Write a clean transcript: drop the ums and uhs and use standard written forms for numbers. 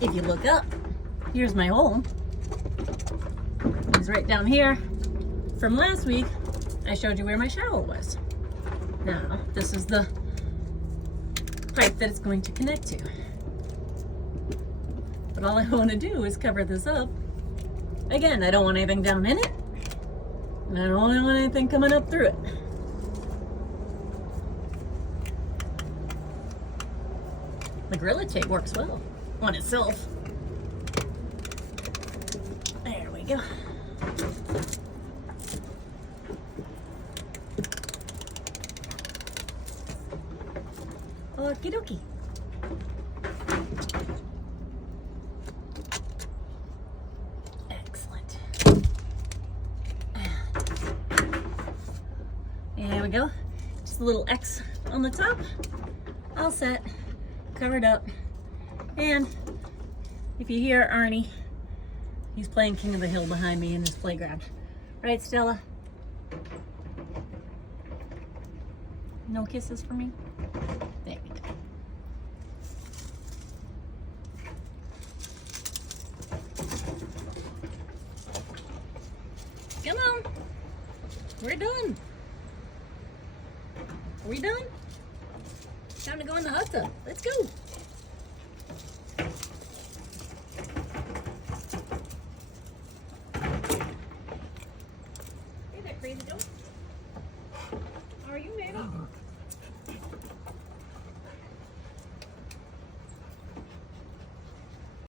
if you look up, here's my hole. It's right down here. From last week, I showed you where my shower was. Now, this is the pipe that it's going to connect to. But all I want to do is cover this up. Again, I don't want anything down in it, and I don't want anything coming up through it. The Gorilla Tape works well on itself. There we go. Okie dokie. Excellent. There we go. Just a little X on the top. All set. Covered up. And if you hear Arnie, he's playing King of the Hill behind me in his playground. Right, Stella? No kisses for me? There we go. Come on. We're done. Are we done? Time to go in the hot tub. Let's go. Hey there, crazy dog.